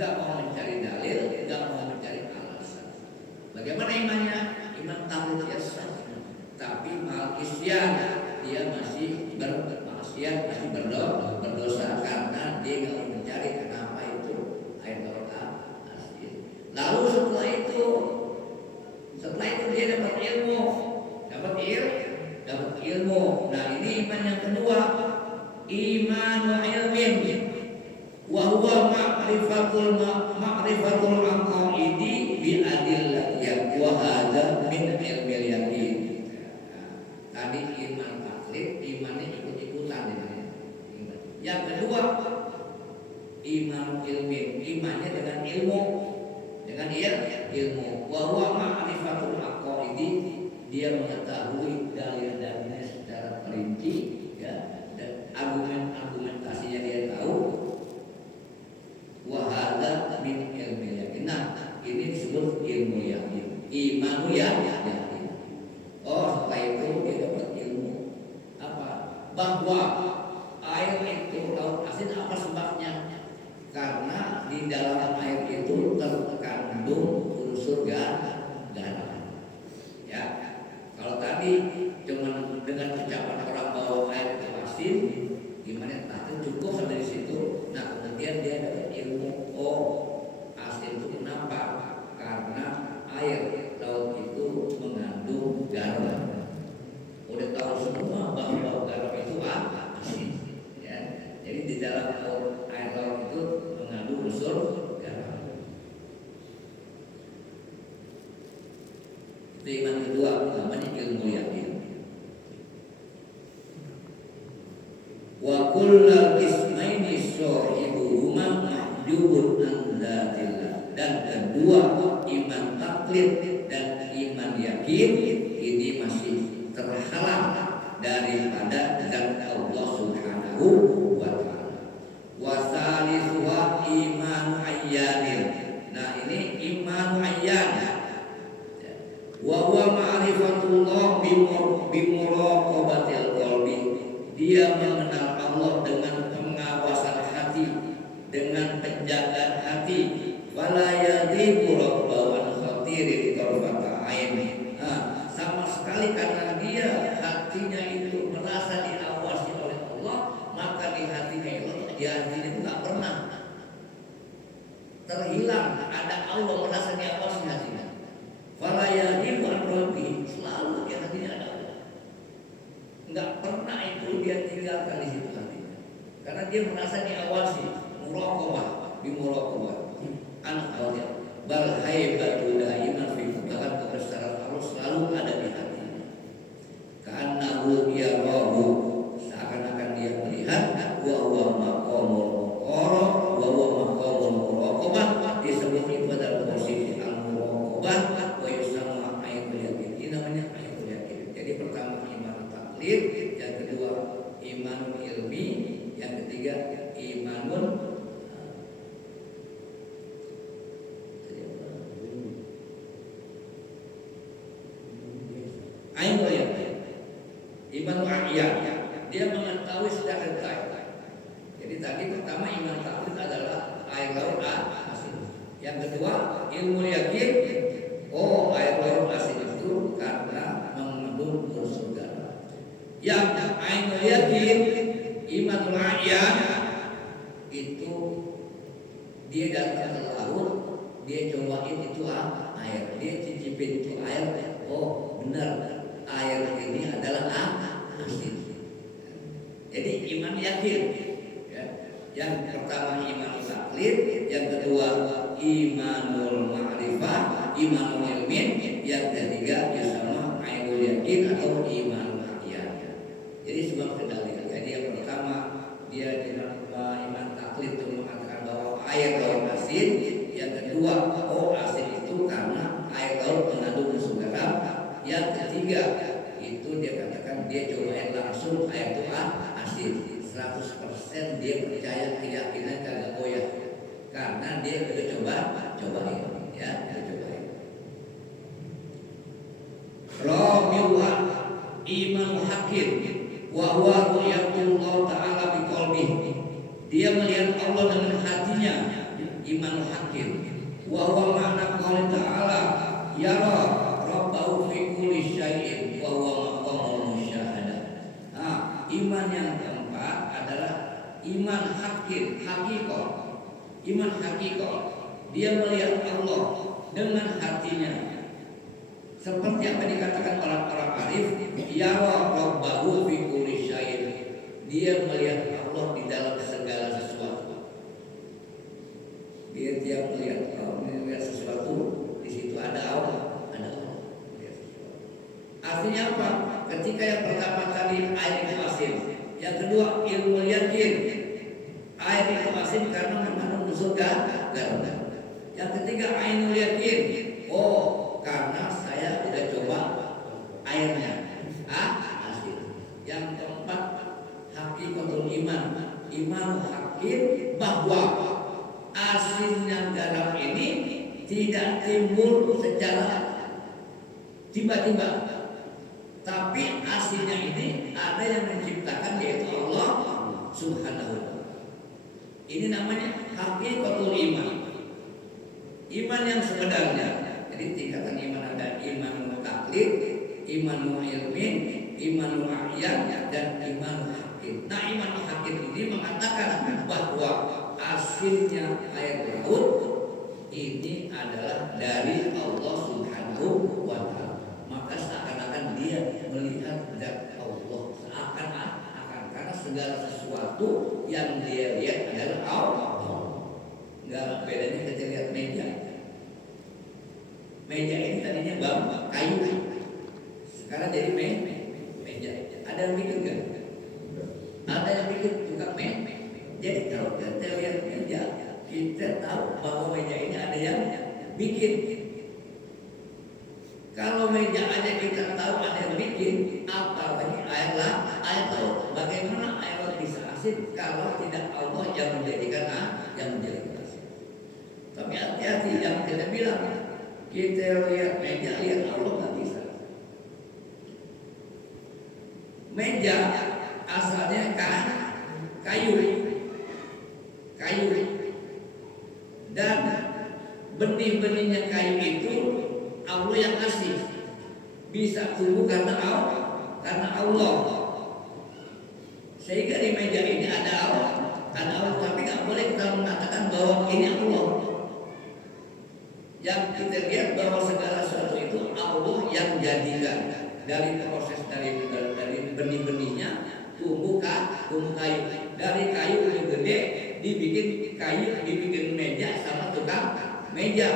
nggak mau mencari dalil, nggak mau mencari alasan. Bagaimana imannya? Iman takut ya sah, tapi mal isyan, dia masih bermaksiat, masih berdosa karena dia nggak mau mencari kenapa itu air laut asin. Lalu setelah itu dia dapat ilmu. Nah ini iman yang kedua, imanu ilmin. Wa huwa ma'rifatul aqaidi bi adillati wa hadza min ilmil yaqin. Tadi iman taklid, imannya ikut-ikutan ini. Yang kedua, iman ilmin, imannya dengan ilmu. Wa huwa ma'rifatul aqaidi, dia mengetahui dalil-dalilnya secara perinci, ya, dan argumentasinya dia tahu. Wahada min ilmi yakin. Nah, ini disebut ilmu yakin. Imanu yakin. Oh, setelah itu dia dapat ilmu apa? Bahwa air itu laut asin apa sebabnya? Karena di dalam air itu terkandung unsur garam. Ya, kalau tadi cuma dengan ucapan orang bahwa air itu asin, gimana? Nah, cukup sampai di situ. Nah, kemudian dia dapat ilmu. Oh, asin itu kenapa? Karena air laut itu mengandung garam. Udah tahu semua bahwa garam itu asin. Ya, jadi di dalam air laut itu mengandung unsur garam. Itu iman kedua, namanya ilmu yakin. Wa kullal ismaini sahibuhuma mahjubun an dzatillah. Dan kedua, iman taklid dan iman yakin ini masih terhalang daripada zat Allah Subhanahu wa taala. Wa salisuha iman ayyanin. Nah, ini iman ayyan. Wa huwa ma'rifatullah bimuraqabatil qalbi. Dia mengenal Allah dengan pengawasan hati, dengan penjagaan hati. Wala yadhibu rabbawan khatirin tarfata ain. Sama sekali karena dia hatinya itu merasa diawasi oleh Allah, maka di hatinya itu nggak pernah terhilang ada Allah merasa diawasi hatinya. Wala yadhibu rabbi, selalu di hatinya ada Allah. Enggak pernah itu dia tinggalkan di situ hatinya. Karena dia merasa diawasi, bimuraqabah. An-awliya bal haibatu daiman fi bahkan kebesaran Allah selalu ada di hatinya. Ka'annahu yarahu, seakan-akan dia melihat. Wa huwa maqamul muqarrab wa huwa maqamul muraqabah. Disebut itu adalah posisi al-muraqabah wa yusamma ayatul yakin. Ini namanya ayatul yakin. Jadi pertama iman taklid, yang kedua iman ilmi, yang ketiga imanun ainul yakin. Iman ayyan, dia mengetahui secara detail. Jadi tadi pertama iman taklid adalah air laut asin. Yang kedua ilmu yakin. Oh, air laut asin itu karena mengandung unsur garam. Yang ainul yakin, imanul ayyan, itu dia datang ke laut, dia cobain itu air, dia cicipin itu air. Oh, benar, air ini adalah asin. Jadi iman yakin. Ya. Yang pertama iman taklid, yang kedua imanul ma'rifah, imanul ilmin, yang ketiga sama ainul yakin atau imanul ayyan. Jadi sebab kedalil. Jadi yang pertama dia iman taklid itu mengatakan bahwa air laut asin. Yang kedua, oh asin itu karena air laut mengandung unsur garam. Yang ketiga itu dia katakan dia cobain langsung air itu asin. 100% dia percaya, keyakinan kagak goyah karena dia udah cobain ya, udah cobain. Rabi'ah iman hakim wa huwa ru'yatullah ta'ala biqalbihi. Dia melihat Allah dengan hatinya. Iman hakim. Wa huwa ma'na qouli ta'ala yara rabbahu fi kulli syai'in wa huwa maqamul musyahadah. Iman yang keempat adalah iman hakim, hakikoh. Iman hakikoh, dia melihat Allah dengan hatinya. Seperti apa dikatakan orang-orang arif, yara rabbahu fi kulli syai'in. Dia melihat Allah di dalam segala sesuatu. Dia melihat sesuatu, di situ ada Allah, ada Allah. Artinya apa? Ketika yang pertama tadi air itu asin, yang kedua ilmu yakin, air itu asin karena mengandung unsur garam. Yang ketiga ainul yakin, karena saya udah coba airnya, asin. Yang keempat hakikatul iman, iman hakim bahwa asinnya garam ini tidak timbul secara tiba-tiba, tapi asinnya ini ada yang menciptakan, yaitu Allah Subhanahu wa ta'ala. Ini namanya hakikatul iman, iman yang sebenarnya. Jadi tingkatan iman ada iman taklid, iman ilmin, iman a'yan, dan iman hakim. Nah, iman hakim ini mengatakan bahwa asinnya air laut ini adalah dari Allah Subhanahu wa ta'ala. Maka seakan-akan dia melihat zat Allah, seakan-akan, karena segala sesuatu yang dia lihat adalah Allah. Enggak bedanya kita lihat meja. Meja ini tadinya bambu, kayu, sekarang jadi meja. Ada yang bikin kan? Ada yang bikin tukang meja. Jadi kalau kita lihat meja, kita tahu bahwa meja ini ada yang bikin. Kalau meja aja kita tahu ada yang bikin, apalagi air laut. Bagaimana air laut bisa asin kalau tidak Allah yang menjadikan asin? Tapi hati-hati, yang kita bilang kita lihat meja, lihat Allah nggak bisa. Meja asalnya kayu, dan benih-benihnya kayu itu Allah yang kasih, bisa tumbuh karena Allah. Sehingga di meja ini ada Allah, tapi nggak boleh kita mengatakan bahwa ini Allah. Yang kita lihat bahwa segala sesuatu itu Allah yang jadikan, dari proses dari benih-benihnya tumbuh kayu, dari kayu yang gede dibikin kayu, dibikin meja sama tukang meja.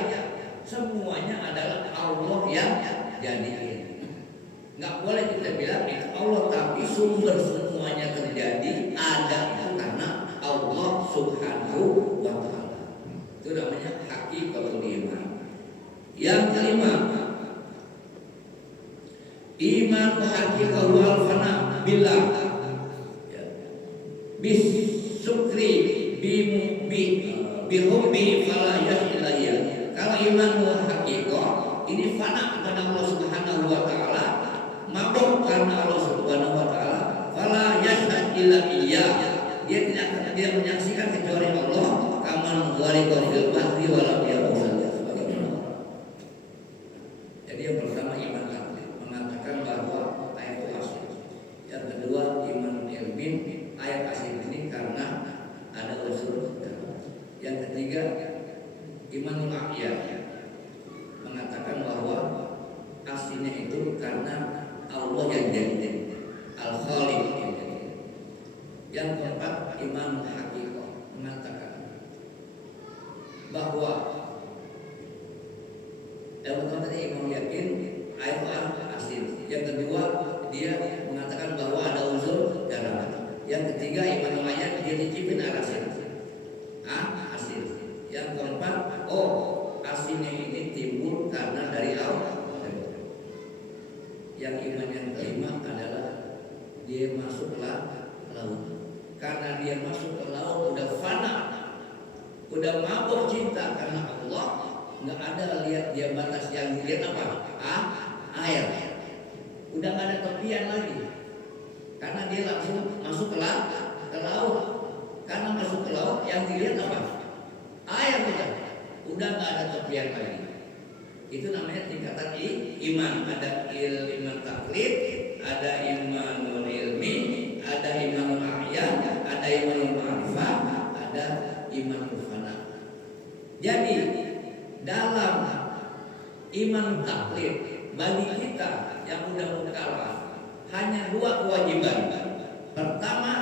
Semuanya adalah Allah yang jadikan. Nggak boleh kita bilang itu Allah, tapi sumber semuanya terjadi ada itu karena Allah Subhanahu wa ta'ala. Itu namanya hakikatul iman. Yang kelima, iman hakikah wal fana billah, bis sukri bihubbi fala yahilaya. Kalau iman hakikah ini fana kepada Allah Subhanahu wa ta'ala, mabuk karena Allah Subhanahu wa ta'ala, fala yashhad illa iya, dia tidak menyaksikan kecuali Allah. Kaman gharqa fil bahri wa lam yarah. Jadi yang pertama iman taklid, mengatakan bahwa air itu asin. Yang kedua iman ilmin, air asin ini karena ada unsur garam. Yang ketiga iman a'yan, mengatakan bahwa asinnya itu karena Allah yang jadikan, Al-Khaliq yang jadikan. Yang keempat iman hakikah, mengatakan bahwa yang pertama tadi iman yakin air asin. Yang kedua dia mengatakan bahwa ada unsur garam. Yang ketiga iman a'yan, dia dicipin air asin. Asin. Yang keempat, asinnya ini timbul karena dari Allah. Yang iman yang kelima adalah dia masuk ke laut. Karena dia masuk ke laut udah fana, udah mabuk cinta karena Allah, nggak ada lihat dia batas, yang dilihat apa? Air. Udah nggak ada tepian lagi. Karena dia langsung masuk ke laut. Karena masuk ke laut yang dilihat apa? Air, bukan? udah nggak ada tepian lagi. Itu namanya tingkatan iman. Ada iman taklid, ada iman ilmi, ada iman a'yan, ada iman ma'rifah, ada iman fana. Jadi dalam iman taklid bagi kita yang udah mukallaf hanya dua kewajiban. Pertama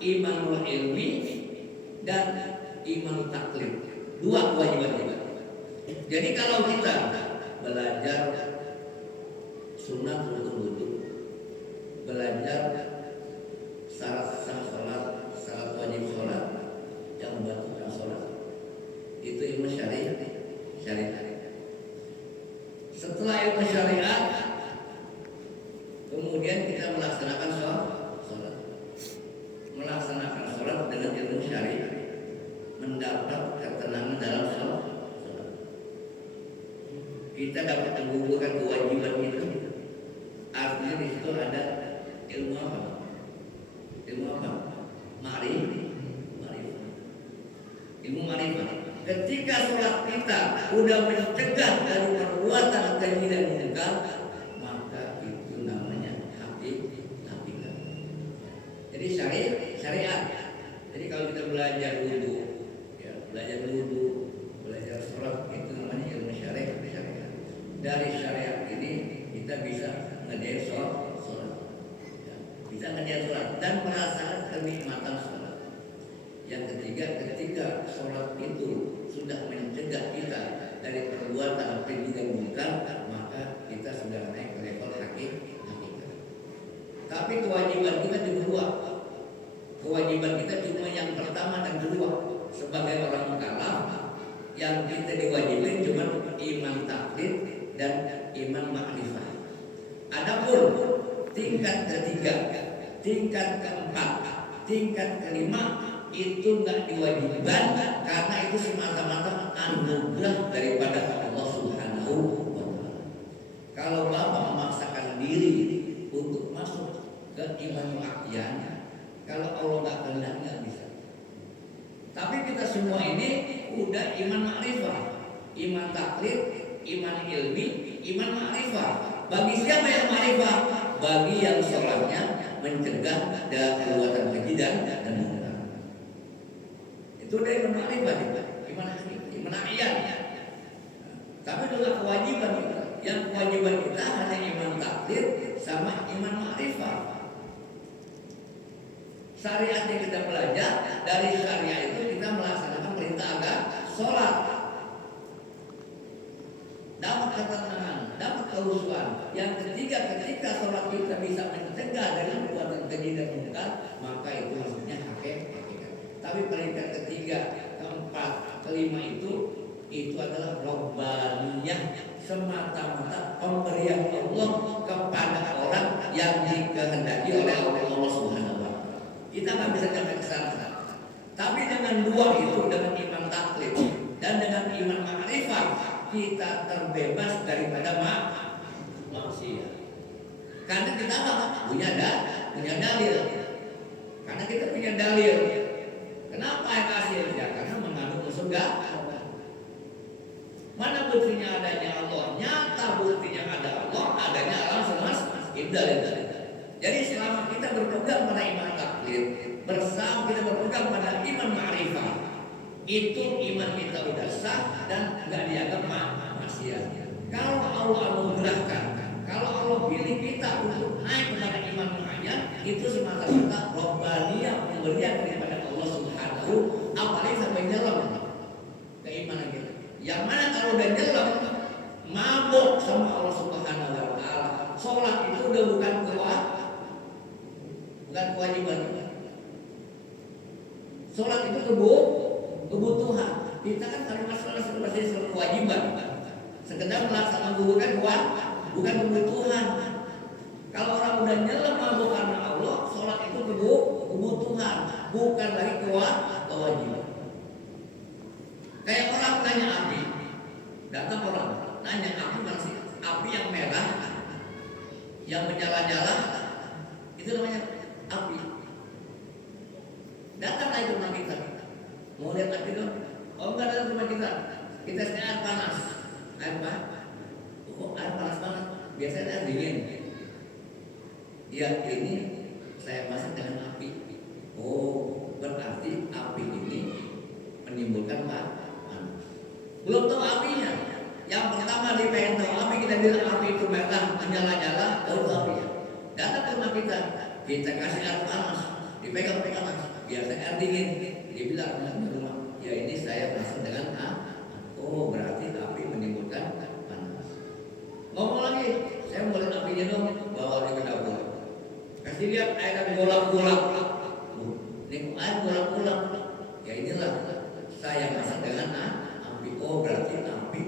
imanul ilmi dan iman taklid. Dua kewajiban kita. Jadi kalau kita belajar sunat wudu, belajar syarat sah salat, syarat wajib salat, yang membatalkan salat, itu ilmu syariat. Setelah ilmu syariat, kemudian kita melaksanakan salat, melaksanakan salat dengan ilmu syariat, mendapat ketenangan dalam salat. Kita dapat menggugurkan kewajiban itu. Artinya di situ ada ilmu apa? Ilmu apa? Ma'rifah. Ilmu ma'rifah. Ketika sholat kita udah mencegah dari perbuatan keji dan munkar, maka itu namanya hakikat. Jadi syariat. Jadi kalau kita belajar wudu, ya, belajar sholat, itu namanya ilmu syariat. Dari syariat ini kita bisa ngediain sholat, ya, bisa ngediain sholat dan merasakan kenikmatan sholat. Yang ketiga, ketika sholat itu sudah mencegah kita dari perbuatan keji dan munkar, maka kita sudah naik ke level hakikat. Tapi kewajiban kita cuma dua. Kewajiban kita cuma yang pertama dan kedua. Sebagai orang mukallaf, yang kita diwajibkan cuma iman taklid dan iman ma'rifah. Adapun tingkat ketiga, tingkat keempat, tingkat kelima itu nggak diwajibkan karena itu semata-mata anugerah daripada Allah Subhanahu wa Ta'ala. Kalau Bapak memaksakan diri untuk masuk ke iman a'yan, kalau Allah nggak kehendak nggak bisa. Tapi kita semua ini udah iman ma'rifah, iman taklid, iman ilmi, iman ma'rifah. Bagi siapa yang ma'rifah? Bagi yang sholatnya mencegah dari perbuatan keji dan munkar. Itu udah iman ma'rifah, iman a'yan. Tapi adalah kewajiban kita. Yang kewajiban kita hanya iman taklid sama iman ma'rifah. Syariat yang kita belajar, dari syariat itu kita melaksanakan perintah agama, sholat, dapat ketenangan, dapat kehusuan. Yang ketiga, ketika sholat kita bisa mencegah dari perbuatan keji dan munkar, maka itu maksudnya hakikat. Tapi peringkat ketiga, keempat, kelima itu adalah robbaniyah, semata-mata pemberian Allah kepada orang yang dikehendaki oleh Allah Subhanahu. Kita nggak bisa sampai ke sana. Tapi dengan dua itu, dengan iman taklid dan dengan iman ma'rifah, kita terbebas daripada maksiat. Karena kita punya dalil. Karena kita punya dalil. Kenapa yang hasilnya? Karena mengandung surga. Mana buktinya adanya Allah? Nyata buktinya ada Allah, adanya alam semesta. Dalil. Jadi selama kita berpegang pada iman taklid, bersama kita berpegang pada iman ma'rifah, itu iman kita udah sah dan nggak dianggap maksiat. Kalau Allah anugerahkan, kalau Allah pilih kita untuk naik kepada iman mu'ayyan, itu semata-mata robbaniyah, pemberian daripada Allah Subhanahu. Apalagi sampai nyelam keimanan kita. Yang mana kalau udah nyelam, mabuk sama Allah Subhanahu wa Ta'ala. Sholat itu udah bukan kewajiban. Sholat itu kebutuhan. Kita kan kalau masalah seperti kewajiban, sekedar melaksanakan bukan kebutuhan. Kalau orang udah nyelam mabuk karena Allah, sholat itu kebutuhan, bukan lagi kewajiban. Kayak orang nanya api, datang orang nanya api mana sih? Api yang merah, yang menyala-nyala, itu namanya api. Datang lagi rumah kita, mau lihat api dong? Oh enggak, datang rumah kita. Kita sedang air panas. Air panas. Oh, air panas banget. Biasanya air dingin. Ya, ini saya masak dengan api. Oh, berarti api ini menimbulkan panas. Belum tahu apinya. Yang pertama dia pengen tahu api, kita bilang api itu merah, menyala-nyala, tahu apinya. Datang ke rumah kita kasih air panas, dipegang-pegang mas. Biasa air dingin, dia bilang di rumah, ya ini saya masak dengan api. Oh, berarti api menimbulkan panas. Ngomong lagi, saya mau lihat apinya dong, bawa dia ke dapur. Kasih lihat air yang golak-golak. Ini air golak-golak. Ya inilah saya masak dengan api. Oh, berarti api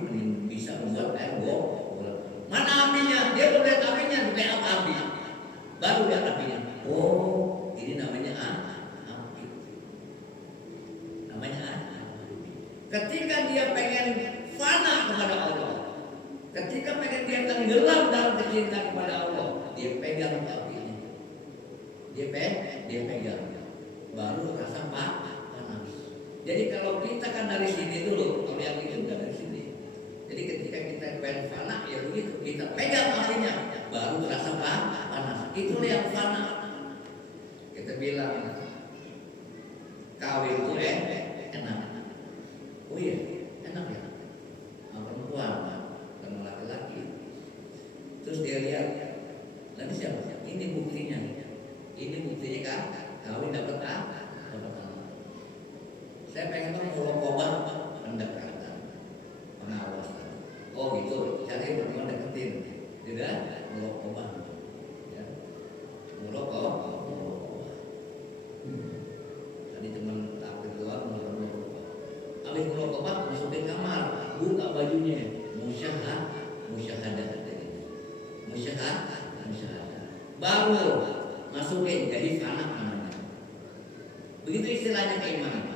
bisa membuat air golak. Mana apinya? Dia belum lihat apinya, kayak api. Baru lihat apinya. Oh, ini namanya api. Namanya api. Ketika dia pengen fana kepada Allah, ketika pengen dia tenggelam dalam kecintaan kepada Allah, dia pegang apinya. Dia pegang. Baru rasa panas. Jadi kalau kita kan dari sini dulu, kalau yang itu kan dari sini. Jadi ketika kita pengen fana, ya begitu, kita pegang apinya, baru rasa panas. Itulah yang fana. Kita bilang kawin itu enak. Oh iya, enak ya. Perempuan sama laki-laki. Terus dia lihat, lalu siapa? Ini buktinya. Ini buktinya kan kawin dapat anak. Saya pengen melakukan pendekatan, pengawasan. Oh gitu, cari perempuan deketin, tidak melakukan. Ya. Merokok. Tadi teman aku keluar merokok. Habis merokok masukin kamar, buka bajunya, musyahadah. Baru masukin jadi anak namanya. Begitu istilahnya keimanan.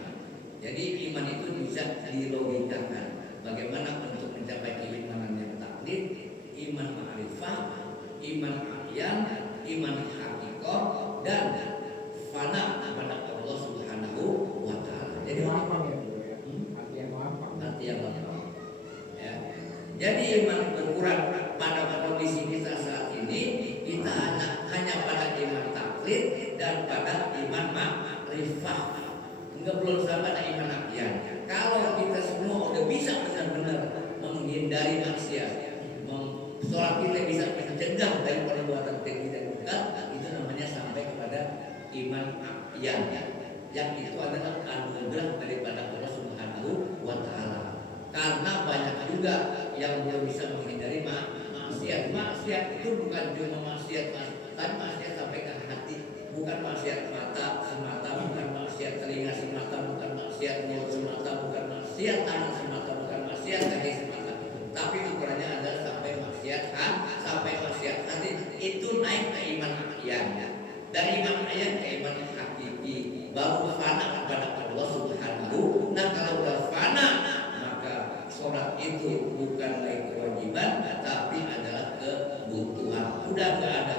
Jadi iman itu bisa dilogikakan. Bagaimana untuk mencapai keimanan yang taklid, iman ma'rifah, iman a'yan, iman hakikat, dan fana kepada Allah Subhanahu wa Ta'ala. Jadi apa ya? Arti yang apa? Ya. Jadi iman berkurang pada kondisi kita saat ini, kita hanya pada iman taklid dan pada iman ma'rifah. Enggak belum sampai pada iman a'yan. Kalau kita semua udah bisa benar-benar menghindari maksiat, sholat kita bisa mencegah dari perbuatan tidak bukan, itu namanya sampai kepada iman a'yan. Yang itu adalah anugerah daripada Allah Subhanahu wa Ta'ala. Karena banyak juga yang belum bisa menghindari maksiat. Maksiat itu bukan cuma maksiat, tapi maksiat sampai ke hati. Bukan maksiat mata semata, bukan maksiat telinga semata, bukan maksiat mulut semata, bukan maksiat tangan semata, bukan maksiat kaki semata. Tapi ukurannya adalah sampai maksiat hati. Itu naik ke iman a'yan. Dari iman a'yan ke iman hakiki, baru fana kepada Allah Subhanahu. Nah kalau udah fana, maka sholat itu bukan lagi kewajiban, tapi adalah kebutuhan. Udah gak ada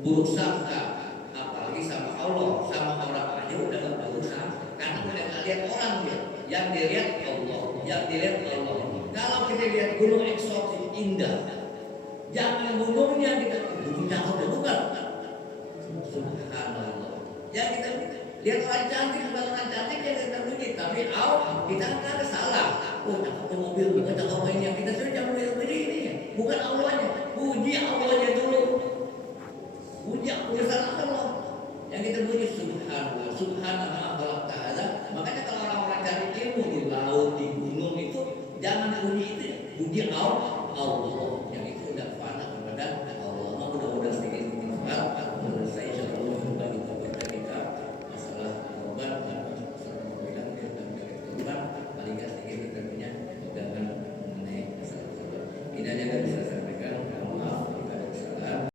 buruk sangka. Sama Allah, sama orang aja udah gak berusaha. Karena udah gak lihat orang dia. Yang dilihat Allah. Kalau kita lihat gunung eksotis indah, jangan gunungnya kita gunung cakep bukan. Subhanallah. Yang kita lihat orang cantik, orang cantik yang kita puji. Tapi kita kan ada salah. Oh cakep mobil, bukan cakep ini. Kita sudah jangan puji ini. Bukan Allahnya. Puji Allahnya dulu. Puji Allah. Yang kita puji subhanallah ta'ala. Makanya kalau orang-orang cari ilmu di laut, di gunung itu jangan puji itu, puji Allah yang itu